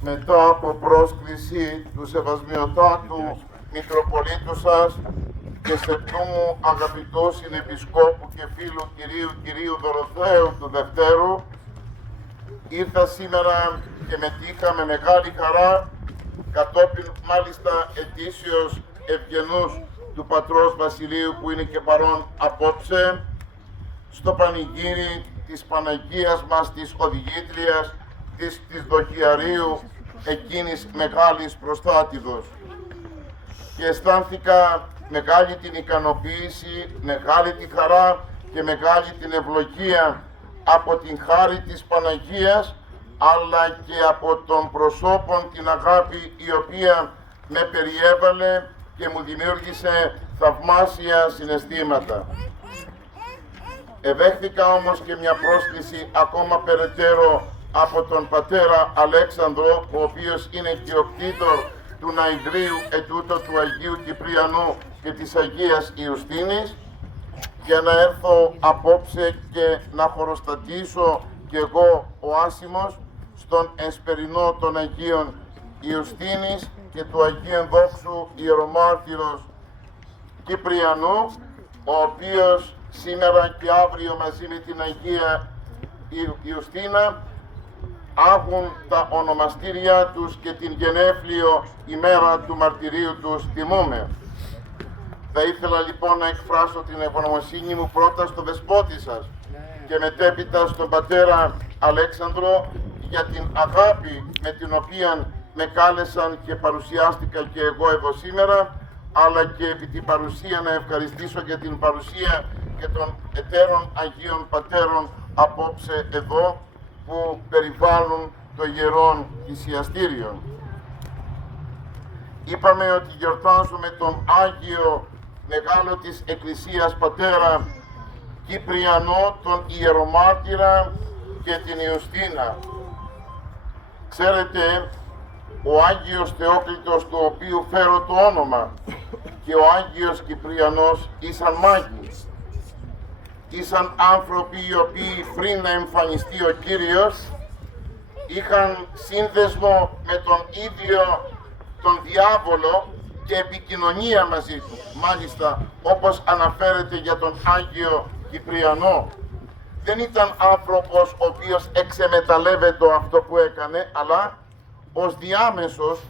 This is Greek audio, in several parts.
Μετά από πρόσκληση του Σεβασμιωτάτου Μητροπολίτου σας και σεπτού μου αγαπητού συνεπισκόπου και φίλου κυρίου Δωροθέου του Δευτέρου, ήρθα σήμερα και μετήχα με μεγάλη χαρά, κατόπιν μάλιστα ετήσιος ευγενούς του πατρός Βασιλείου που είναι και παρόν απόψε, στο πανηγύρι της Παναγίας μας, της Οδηγήτριας, της Δοχιαρίου εκείνης μεγάλης προστάτηδος. Και αισθάνθηκα μεγάλη την ικανοποίηση, μεγάλη τη χαρά και μεγάλη την ευλογία από την χάρη της Παναγίας, αλλά και από τον προσώπων την αγάπη η οποία με περιέβαλε και μου δημιούργησε θαυμάσια συναισθήματα. Εδέχθηκα όμως και μια πρόσκληση ακόμα περαιτέρω από τον πατέρα Αλέξανδρο, ο οποίος είναι και ο κτήτορ του Ναϊδρίου ετούτο του Αγίου Κυπριανού και της Αγίας Ιουστίνης, για να έρθω απόψε και να χωροστατήσω κι εγώ ο άσημος στον εσπερινό των Αγίων Ιουστίνης και του Αγίου Ενδόξου Ιερομάρτυρος Κυπριανού, ο οποίος σήμερα και αύριο μαζί με την Αγία Ιουστίνα άγουν τα ονομαστήριά τους και την γενέφλιο ημέρα του μαρτυρίου τους τιμούμε. Θα ήθελα λοιπόν να εκφράσω την ευγνωμοσύνη μου πρώτα στο δεσπότη σας και μετέπειτα στον πατέρα Αλέξανδρο για την αγάπη με την οποία με κάλεσαν και παρουσιάστηκα και εγώ εδώ σήμερα, αλλά και επί την παρουσία να ευχαριστήσω για την παρουσία και των εταίρων Αγίων Πατέρων απόψε εδώ, που περιβάλλουν το Ιερόν Θυσιαστήριον. Είπαμε ότι γιορτάζουμε τον Άγιο Μεγάλο της Εκκλησίας Πατέρα Κυπριανό, τον Ιερομάρτυρα και την Ιουστίνα. Ξέρετε, ο Άγιος Θεόκλητος, του οποίου φέρω το όνομα, και ο Άγιος Κυπριανός ήσαν μάγοι. Ήσαν άνθρωποι οι οποίοι πριν να εμφανιστεί ο Κύριος είχαν σύνδεσμο με τον ίδιο τον διάβολο και επικοινωνία μαζί του. Μάλιστα, όπως αναφέρεται για τον Άγιο Κυπριανό, δεν ήταν άνθρωπος ο οποίος εξεμεταλλεύεται αυτό που έκανε, αλλά ως διάμεσος,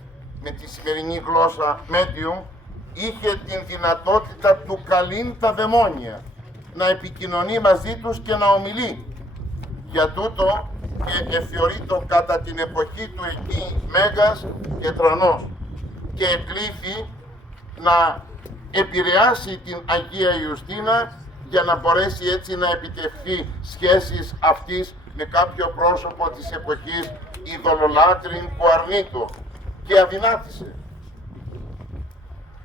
με τη σημερινή γλώσσα medium, είχε την δυνατότητα του καλήν τα δαιμόνια, να επικοινωνεί μαζί τους και να ομιλεί. Για τούτο και θεωρείτο κατά την εποχή του εκεί μέγας και τρανός, και εκλήθη να επηρεάσει την Αγία Ιουστίνα για να μπορέσει έτσι να επιτευχθεί σχέσεις αυτής με κάποιο πρόσωπο της εποχής ειδωλολάτρην που αρνείτο και αδυνάτησε.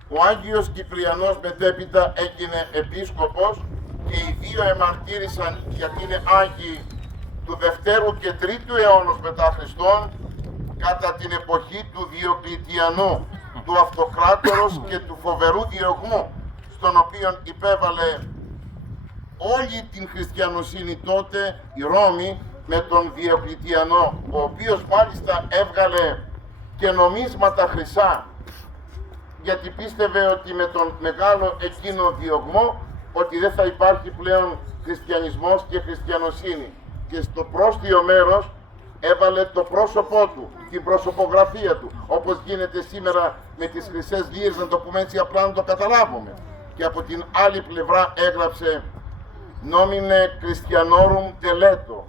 Ο Άγιος Κυπριανός μετέπειτα έγινε επίσκοπος και οι δύο εμαρτύρησαν, γιατί είναι Άγιοι του Δευτέρου και Τρίτου αιώνος μετά Χριστόν, κατά την εποχή του Διοκλητιανού, του Αυτοκράτορος και του φοβερού διωγμού, στον οποίον υπέβαλε όλη την χριστιανοσύνη τότε η Ρώμη με τον Διοκλητιανό, ο οποίος μάλιστα έβγαλε και νομίσματα χρυσά, γιατί πίστευε ότι με τον μεγάλο εκείνο διωγμό ότι δεν θα υπάρχει πλέον χριστιανισμός και χριστιανοσύνη. Και στο πρόστιο μέρος έβαλε το πρόσωπό του, την προσωπογραφία του, όπως γίνεται σήμερα με τις χρυσές λίρες, να το πούμε έτσι απλά να το καταλάβουμε. Και από την άλλη πλευρά έγραψε «Νόμινε Χριστιανόρουμ τελέτο»,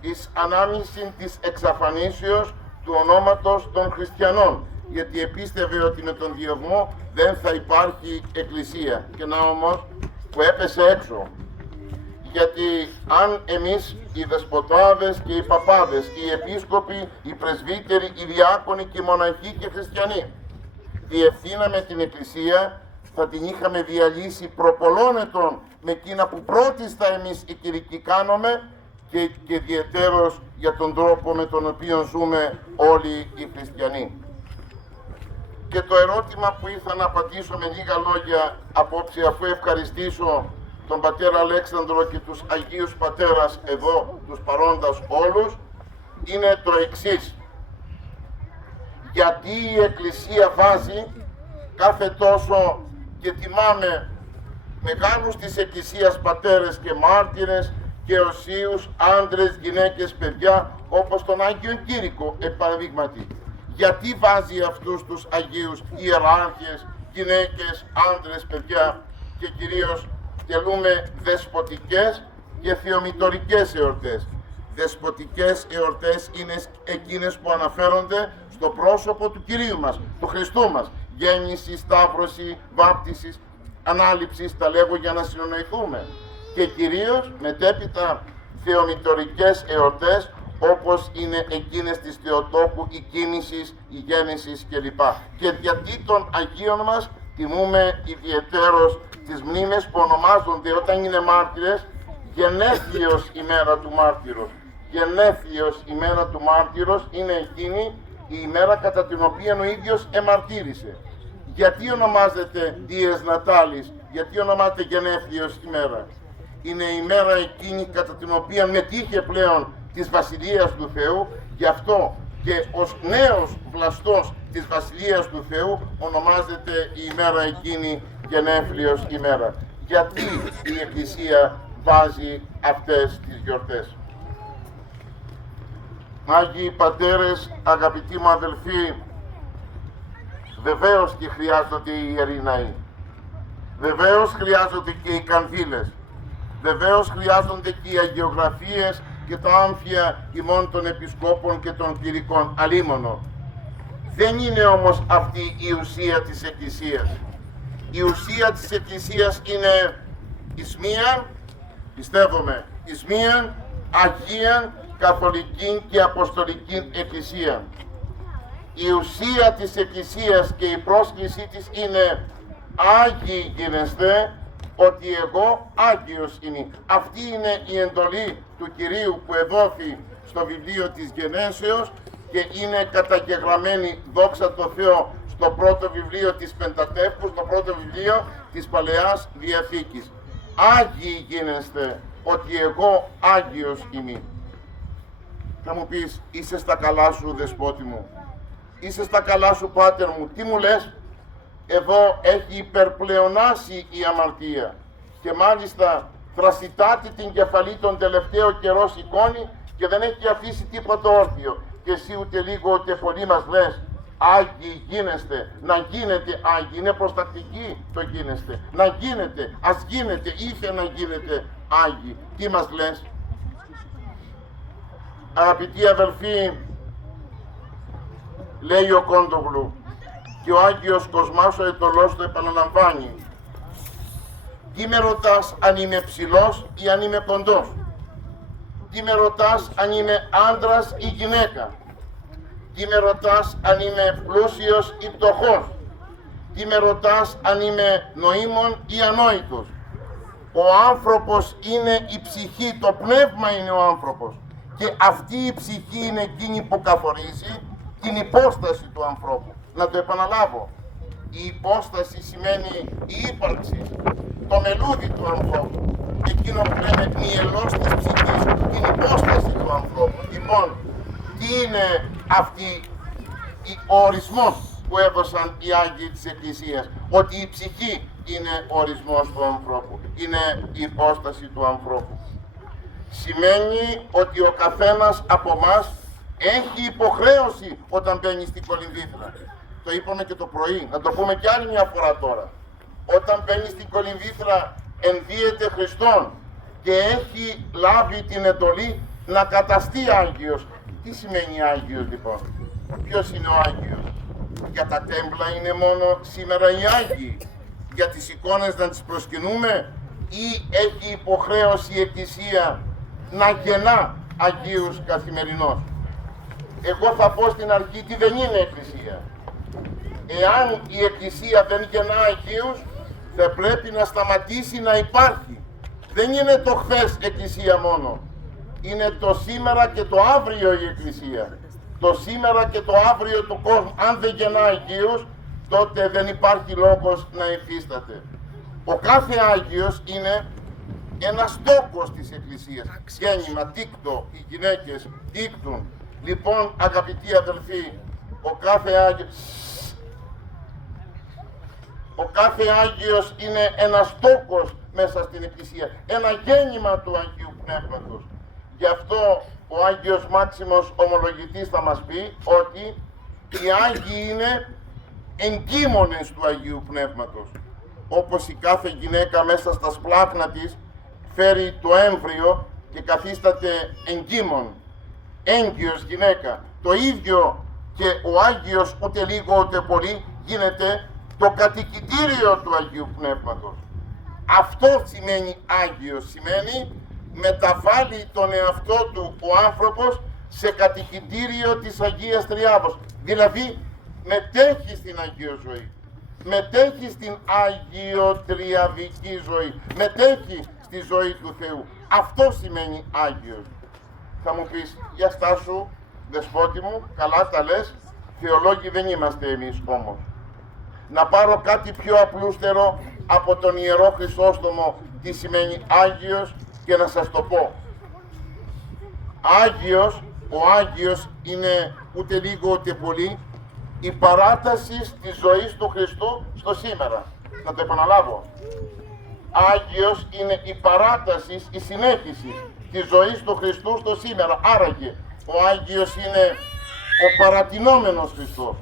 εις ανάμνηση της εξαφανίσεως του ονόματος των χριστιανών, γιατί επίστευε ότι με τον διωγμό δεν θα υπάρχει εκκλησία. Και να όμως που έπεσε έξω, γιατί αν εμείς οι δεσποτάδες και οι παπάδες, οι επίσκοποι, οι πρεσβύτεροι, οι διάκονοι και οι μοναχοί και χριστιανοί διευθύναμε την εκκλησία, θα την είχαμε διαλύσει προπολών ετών με εκείνα που πρώτιστα εμείς οι κηρυκοί κάνουμε και ιδιαιτέρως για τον τρόπο με τον οποίο ζούμε όλοι οι χριστιανοί. Και το ερώτημα που ήρθα να απαντήσω με λίγα λόγια απόψε, αφού ευχαριστήσω τον πατέρα Αλέξανδρο και τους Αγίους Πατέρας εδώ, τους παρόντας όλους, είναι το εξής. Γιατί η Εκκλησία βάζει κάθε τόσο και τιμάμε μεγάλους της Εκκλησίας πατέρες και μάρτυρες και οσίους, άντρες, γυναίκες, παιδιά, όπως τον Άγιο Κήρυκο, επαραδείγματι. Γιατί βάζει αυτούς τους Αγίους ιεράρχες, γυναίκες, άντρες, παιδιά και κυρίως τελούμε δεσποτικές και θεομητορικές εορτές. Δεσποτικές εορτές είναι εκείνες που αναφέρονται στο πρόσωπο του Κυρίου μας, του Χριστού μας. Γέννηση, σταύρωση, βάπτισης, ανάληψης, τα λέγω για να συνονοηθούμε. Και κυρίως μετέπειτα θεομητορικές εορτές, όπως είναι εκείνες της Θεοτόκου, η κίνησης, η γέννησης κλπ. Και γιατί των Αγίων μας τιμούμε ιδιαιτέρως τις μνήμες που ονομάζονται όταν είναι μάρτυρες γενέθλιος ημέρα του μάρτυρος. Γενέθλιος ημέρα του μάρτυρος είναι εκείνη η ημέρα κατά την οποία ο ίδιος εμαρτύρησε. Γιατί ονομάζεται Dies Natalis, γιατί ονομάζεται γενέθλιος ημέρα? Είναι η ημέρα εκείνη κατά την οποία μετήχε πλέον της Βασιλείας του Θεού, γι' αυτό και ως νέος βλαστός της Βασιλείας του Θεού ονομάζεται η ημέρα εκείνη γενέθλιος ημέρα. Γιατί η Εκκλησία βάζει αυτές τις γιορτές? Άγιοι πατέρες, αγαπητοί μου αδελφοί, βεβαίως και χρειάζονται οι ιεροί ναοί. Βεβαίως χρειάζονται και οι κανδύλες. Βεβαίως χρειάζονται και οι αγιογραφίες και τα άμφια ημών των επισκόπων και των κληρικών, αλίμονο. Δεν είναι όμως αυτή η ουσία της Εκκλησίας. Η ουσία της Εκκλησίας είναι εις μίαν, πιστεύουμε, εις μίαν Αγίαν, Καθολική και Αποστολική Εκκλησία. Η ουσία της Εκκλησίας και η πρόσκλησή της είναι Άγιοι γίνεστε, ότι εγώ Άγιος είμαι. Αυτή είναι η εντολή του Κυρίου που εδόθη στο βιβλίο της Γενέσεως και είναι καταγεγραμμένη, δόξα τω Θεώ, στο πρώτο βιβλίο της Πεντατεύχου, στο πρώτο βιβλίο της Παλαιάς Διαθήκης. Άγιοι γίνεστε, ότι εγώ Άγιος είμαι. Θα μου πεις, είσαι στα καλά σου δεσπότη μου, είσαι στα καλά σου πάτερ μου, τι μου λες? Εδώ έχει υπερπλεονάσει η αμαρτία και μάλιστα θρασιτάτη την κεφαλή τον τελευταίο καιρό σηκώνει και δεν έχει αφήσει τίποτα όρθιο. Και εσύ ούτε λίγο ούτε πολύ μας λες Άγιοι γίνεστε, να γίνετε Άγιοι, είναι προστακτική το γίνεστε, να γίνετε, ας γίνετε, ήθε να γίνετε Άγιοι. Τι μας λες? Αγαπητοί αδελφοί, λέει ο Κόντογλου, και ο Άγιος Κοσμάς ο Αιτωλός το επαναλαμβάνει. Τι με ρωτάς αν είμαι ψηλός ή αν είμαι κοντός? Τι με ρωτάς αν είμαι άντρας ή γυναίκα? Τι με ρωτάς αν είμαι πλούσιος ή πτωχός? Τι με ρωτάς αν είμαι νοήμων ή ανόητος? Ο άνθρωπος είναι η ψυχή, το πνεύμα είναι ο άνθρωπος. Και αυτή η ψυχή είναι εκείνη που καθορίζει την υπόσταση του ανθρώπου. Να το επαναλάβω. Η υπόσταση σημαίνει η ύπαρξη, το μελούδι του ανθρώπου. Εκείνο που λέμε μυελός της ψυχής, την υπόσταση του ανθρώπου. Λοιπόν, τι είναι αυτή ο ορισμός που έδωσαν οι Άγιοι της Εκκλησίας? Ότι η ψυχή είναι ο ορισμός του ανθρώπου, είναι η υπόσταση του ανθρώπου. Σημαίνει ότι ο καθένας από εμάς έχει υποχρέωση όταν μπαίνει στην κολυμβήθρα. Το είπαμε και το πρωί, να το πούμε και άλλη μια φορά τώρα. Όταν μπαίνει στην κολυμβήθρα ενδύεται Χριστόν και έχει λάβει την εντολή να καταστεί Άγιος. Τι σημαίνει Άγιος λοιπόν? Ποιος είναι ο Άγιος? Για τα τέμπλα είναι μόνο σήμερα οι Άγιοι? Για τις εικόνες να τις προσκυνούμε? Ή έχει υποχρέωση η Εκκλησία να γεννά Αγίους καθημερινώς? Εγώ θα πω στην αρχή τι δεν είναι Εκκλησία. Εάν η Εκκλησία δεν γεννά Αγίους, θα πρέπει να σταματήσει να υπάρχει. Δεν είναι το χθες Εκκλησία μόνο. Είναι το σήμερα και το αύριο η Εκκλησία. Το σήμερα και το αύριο του κόσμου. Αν δεν γεννά Αγίους, τότε δεν υπάρχει λόγος να υφίσταται. Ο κάθε Άγιος είναι ένας τόκος της Εκκλησίας. Γέννημα, τίκτο, οι γυναίκες τίκτουν. Λοιπόν, αγαπητοί αδελφοί, Ο κάθε Άγιος είναι ένας τόκος μέσα στην Εκκλησία, ένα γέννημα του Αγίου Πνεύματος. Γι' αυτό ο Άγιος Μάξιμος Ομολογητής θα μας πει ότι οι Άγιοι είναι εγκύμονες του Αγίου Πνεύματος. Όπως η κάθε γυναίκα μέσα στα σπλάχνα της φέρει το έμβριο και καθίσταται εγκύμων, έγκυος γυναίκα. Το ίδιο και ο Άγιος ούτε λίγο ούτε πολύ γίνεται το κατοικητήριο του Αγίου Πνεύματος. Αυτό σημαίνει Άγιος, σημαίνει μεταβάλλει τον εαυτό του ο άνθρωπος σε κατοικητήριο της Αγίας Τριάδος. Δηλαδή μετέχει στην Αγία ζωή, μετέχει στην Αγιοτριαδική ζωή, μετέχει στη ζωή του Θεού. Αυτό σημαίνει Άγιος. Θα μου πεις, για στάσου δεσπότη μου, καλά τα λες, θεολόγοι δεν είμαστε εμείς όμως. Να πάρω κάτι πιο απλούστερο από τον Ιερό Χρυσόστομο τι σημαίνει Άγιος και να σας το πω. Άγιος, ο Άγιος είναι ούτε λίγο ούτε πολύ η παράταση της ζωής του Χριστού στο σήμερα. Να το επαναλάβω. Άγιος είναι η παράταση, η συνέχιση της ζωής του Χριστού στο σήμερα. Άραγε, ο Άγιος είναι ο παρατηνόμενος Χριστός,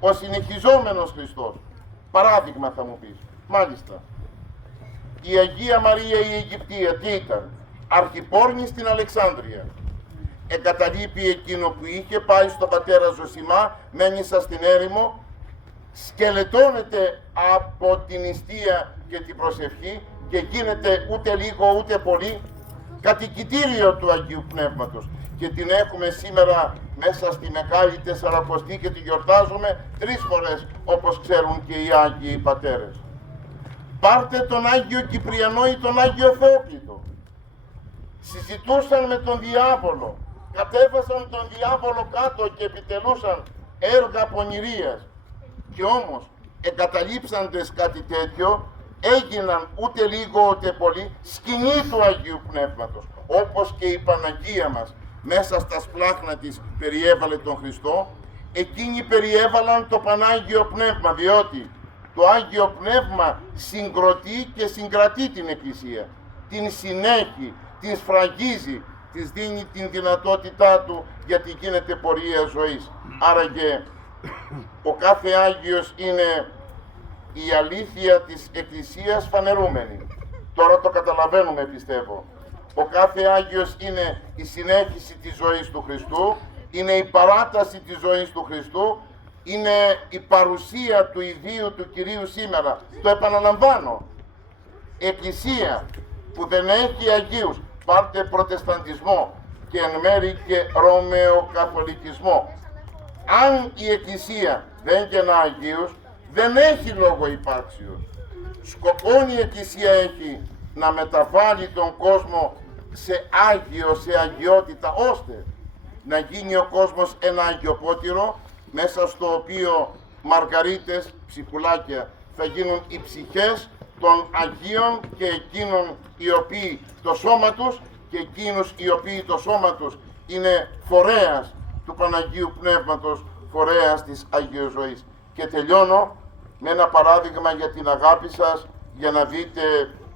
ο συνεχιζόμενος Χριστός. Παράδειγμα θα μου πεις. Μάλιστα. Η Αγία Μαρία η Αιγυπτία τι ήταν? Αρχιπόρνη στην Αλεξάνδρεια. Εγκαταλείπει εκείνο που είχε, πάει στον πατέρα Ζωσιμά, μένει στην έρημο, σκελετώνεται από την νηστεία και την προσευχή και γίνεται ούτε λίγο ούτε πολύ κατοικητήριο του Αγίου Πνεύματος. Και την έχουμε σήμερα μέσα στη Μεγάλη Τεσσαρακοστή και τη γιορτάζουμε 3 φορές, όπως ξέρουν και οι Άγιοι Πατέρες. Πάρτε τον Άγιο Κυπριανό ή τον Άγιο Θεόκλητο. Συζητούσαν με τον διάβολο, κατέβασαν τον διάβολο κάτω και επιτελούσαν έργα πονηρίας. Και όμως εγκαταλείψαντες κάτι τέτοιο, έγιναν ούτε λίγο ούτε πολύ σκηνή του Αγίου Πνεύματος. Όπως και η Παναγία μας μέσα στα σπλάχνα της περιέβαλε τον Χριστό, εκείνοι περιέβαλαν το Πανάγιο Πνεύμα, διότι το Άγιο Πνεύμα συγκροτεί και συγκρατεί την Εκκλησία, την συνέχει, την σφραγίζει, της δίνει την δυνατότητά του γιατί γίνεται πορεία ζωής. Άραγε ο κάθε Άγιος είναι η αλήθεια της Εκκλησίας φανερούμενη. Τώρα το καταλαβαίνουμε, πιστεύω. Ο κάθε Άγιος είναι η συνέχιση της ζωής του Χριστού, είναι η παράταση της ζωής του Χριστού, είναι η παρουσία του ιδίου του Κυρίου σήμερα. Το επαναλαμβάνω. Εκκλησία που δεν έχει Αγίους, πάρτε προτεσταντισμό και εν μέρει και ρωμαιοκαθολικισμό. Αν η Εκκλησία δεν γεννά Αγίους, δεν έχει λόγο υπάρξεως. Σκοπόν η Εκκλησία έχει να μεταβάλει τον κόσμο σε Άγιο, σε αγιότητα, ώστε να γίνει ο κόσμος ένα αγιοπότηρο, μέσα στο οποίο μαργαρίτες, ψυχουλάκια, θα γίνουν οι ψυχές των Αγίων και εκείνων οι οποίοι το σώμα τους και εκείνους οι οποίοι το σώμα τους είναι φορέας του Παναγίου Πνεύματος, φορέας της Αγίου Ζωής. Και τελειώνω με ένα παράδειγμα για την αγάπη σας, για να δείτε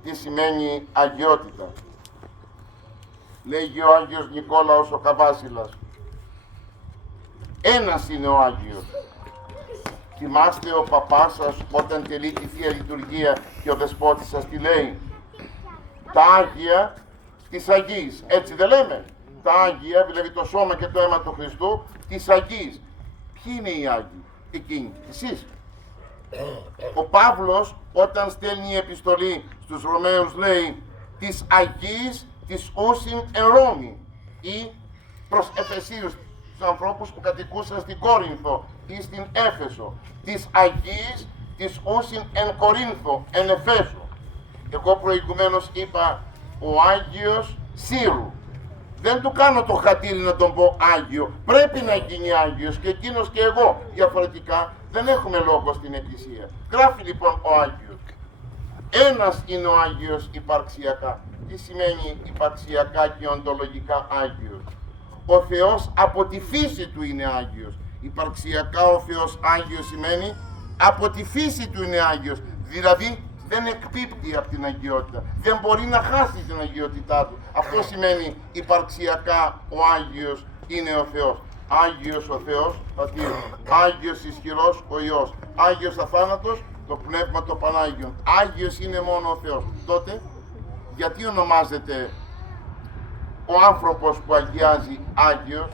τι σημαίνει αγιότητα. Λέγει ο Άγιος Νικόλαος ο Καβάσιλας. Ένας είναι ο Άγιος. Θυμάστε ο παπάς σας όταν τελεί τη Θεία Λειτουργία και ο δεσπότης σας τι λέει? Τα Άγια της Αγίας. Έτσι δεν λέμε? Τα Άγια, δηλαδή το σώμα και το αίμα του Χριστού, της Αγίας. Ποιοι είναι οι Άγιοι? Εκείνοι. Εσείς. Ο Παύλος όταν στέλνει επιστολή στους Ρωμαίους λέει της Αγίας της Ούσιν εν Ρώμη ή προς Εφεσίους, τους ανθρώπους που κατοικούσαν στην Κόρινθο ή στην Έφεσο, της Αγίας της Ούσιν εν Κορίνθο, εν Εφέσο. Εγώ προηγουμένως είπα ο Άγιος Σύρου. Δεν του κάνω το χατήρι να τον πω Άγιο. Πρέπει να γίνει Άγιος και εκείνος και εγώ. Διαφορετικά δεν έχουμε λόγο στην Εκκλησία. Γράφει λοιπόν ο Άγιος. Ένας είναι ο Άγιος υπαρξιακά. Τι σημαίνει υπαρξιακά και οντολογικά Άγιος? Ο Θεός από τη φύση του είναι Άγιος. Υπαρξιακά ο Θεός Άγιος σημαίνει από τη φύση του είναι Άγιος, δηλαδή δεν εκπίπτει από την αγιότητα, δεν μπορεί να χάσει την αγιότητά του. Αυτό σημαίνει υπαρξιακά ο Άγιος είναι ο Θεός. Άγιος ο Θεός, Άγιος ισχυρός ο Υιός, Άγιος αθάνατος το Πνεύμα το Πανάγιον. Άγιος είναι μόνο ο Θεός. Τότε γιατί ονομάζεται ο άνθρωπος που αγιάζει Άγιος?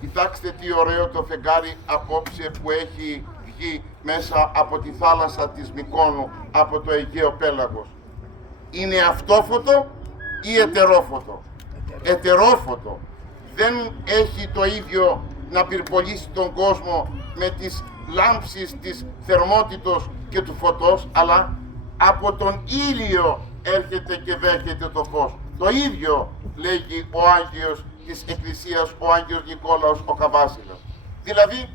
Κοιτάξτε τι ωραίο το φεγγάρι απόψε που έχει βγει μέσα από τη θάλασσα της Μυκόνου, από το Αιγαίο πέλαγος. Είναι αυτόφωτο ή ετερόφωτο? Ετερόφωτο. Δεν έχει το ίδιο να πυρπολίσει τον κόσμο με τις λάμψεις της θερμότητος και του φωτός, αλλά από τον ήλιο έρχεται και δέχεται το φως. Το ίδιο λέγει ο Άγιος της Εκκλησίας, ο Άγιος Νικόλαος ο Καβάσιλος. Δηλαδή,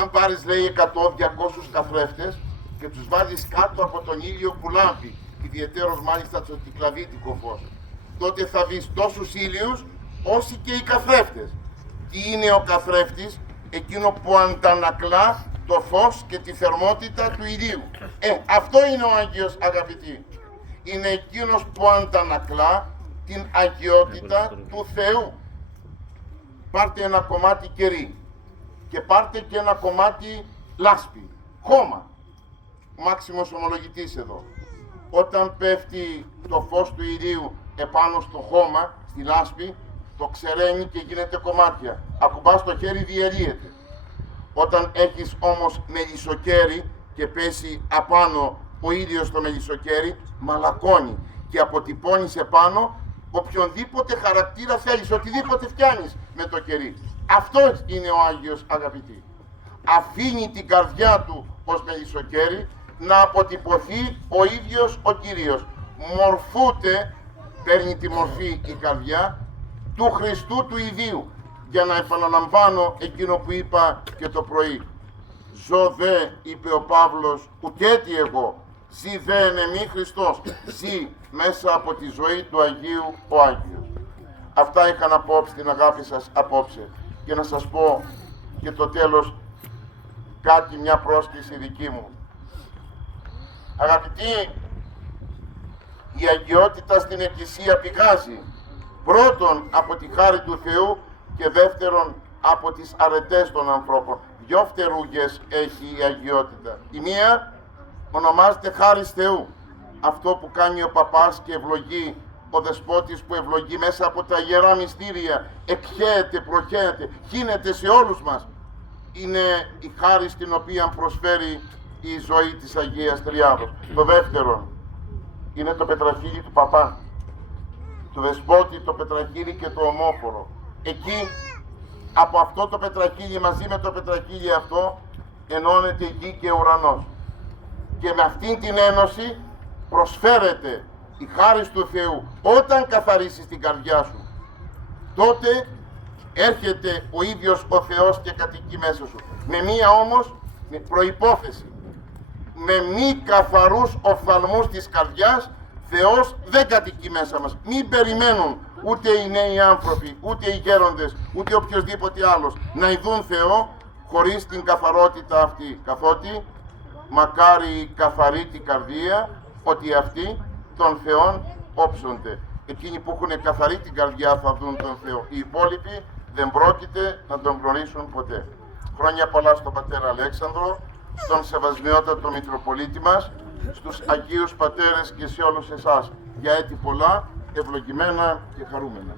αν πάρεις, λέει, 100-200 καθρέφτες και τους βάλεις κάτω από τον ήλιο που λάμπει, ιδιαιτέρως μάλιστα το κυκλαδίτικο φως, τότε θα δεις τόσους ήλιους όσοι και οι καθρέφτες. Τι είναι ο καθρέφτης? Εκείνο που αντανακλά το φως και τη θερμότητα του ηλίου. Αυτό είναι ο Άγιος, αγαπητοί. Είναι εκείνος που αντανακλά την αγιότητα του Θεού. Πάρτε ένα κομμάτι κερί και πάρτε και ένα κομμάτι λάσπη, χώμα. Μάξιμος ομολογητής εδώ. Όταν πέφτει το φως του ηλίου επάνω στο χώμα, στη λάσπη, το ξεραίνει και γίνεται κομμάτια. Ακουμπάς το χέρι, διαιρείεται. Όταν έχεις όμως μελισσοκέρι και πέσει απάνω ο ήλιος στο μελισσοκέρι, μαλακώνει και αποτυπώνεις επάνω οποιονδήποτε χαρακτήρα θέλεις, οτιδήποτε φτιάνεις με το κερί. Αυτός είναι ο Άγιος, αγαπητοί. Αφήνει την καρδιά του ως μελισσοκέρι να αποτυπωθεί ο ίδιος ο Κύριος. Μορφούται, παίρνει τη μορφή η καρδιά του Χριστού του ιδίου. Για να επαναλαμβάνω εκείνο που είπα και το πρωί. Ζω δε, είπε ο Παύλος, ουκέτι εγώ. Ζει δε εν εμεί Χριστός. Ζει μέσα από τη ζωή του Αγίου ο Άγιος. Αυτά είχα να πω στην αγάπη σας απόψε. Και να σας πω και το τέλος κάτι, μια πρόσκληση δική μου. Αγαπητοί, η αγιότητα στην Εκκλησία πηγάζει πρώτον από τη χάρη του Θεού και δεύτερον από τις αρετές των ανθρώπων. Δυο φτερούγες έχει η αγιότητα. Η μία ονομάζεται χάρις Θεού. Αυτό που κάνει ο παπάς και ευλογεί, ο δεσπότης που ευλογεί μέσα από τα ιερά μυστήρια, εκχέεται, προχέεται, χύνεται σε όλους μας. Είναι η χάρη στην οποία προσφέρει η ζωή της Αγίας Τριάδος. Το δεύτερο είναι το πετραχύλι του παπά, του δεσπότη, το πετραχύλι και το ομόφορο. Εκεί, από αυτό το πετραχύλι, μαζί με το πετραχύλι αυτό, ενώνεται γη και ουρανός. Και με αυτήν την ένωση προσφέρεται η χάρις του Θεού. Όταν καθαρίσεις την καρδιά σου, τότε έρχεται ο ίδιος ο Θεός και κατοικεί μέσα σου. Με μία όμως προϋπόθεση. Με μη καθαρούς οφθαλμούς της καρδιάς, Θεός δεν κατοικεί μέσα μας. Μην περιμένουν ούτε οι νέοι άνθρωποι, ούτε οι γέροντες, ούτε οποιοδήποτε άλλος να ειδούν Θεό χωρίς την καθαρότητα αυτή. Καθότι μακάρι η καθαρή την καρδία, ότι αυτοί των Θεών όψονται. Εκείνοι που έχουν καθαρή την καρδιά θα δουν τον Θεό. Οι υπόλοιποι δεν πρόκειται να τον γνωρίσουν ποτέ. Χρόνια πολλά στον πατέρα Αλέξανδρο, στον Σεβασμιότατο Μητροπολίτη μας, στους Αγίους Πατέρες και σε όλους εσάς. Για έτη πολλά, ευλογημένα και χαρούμενα.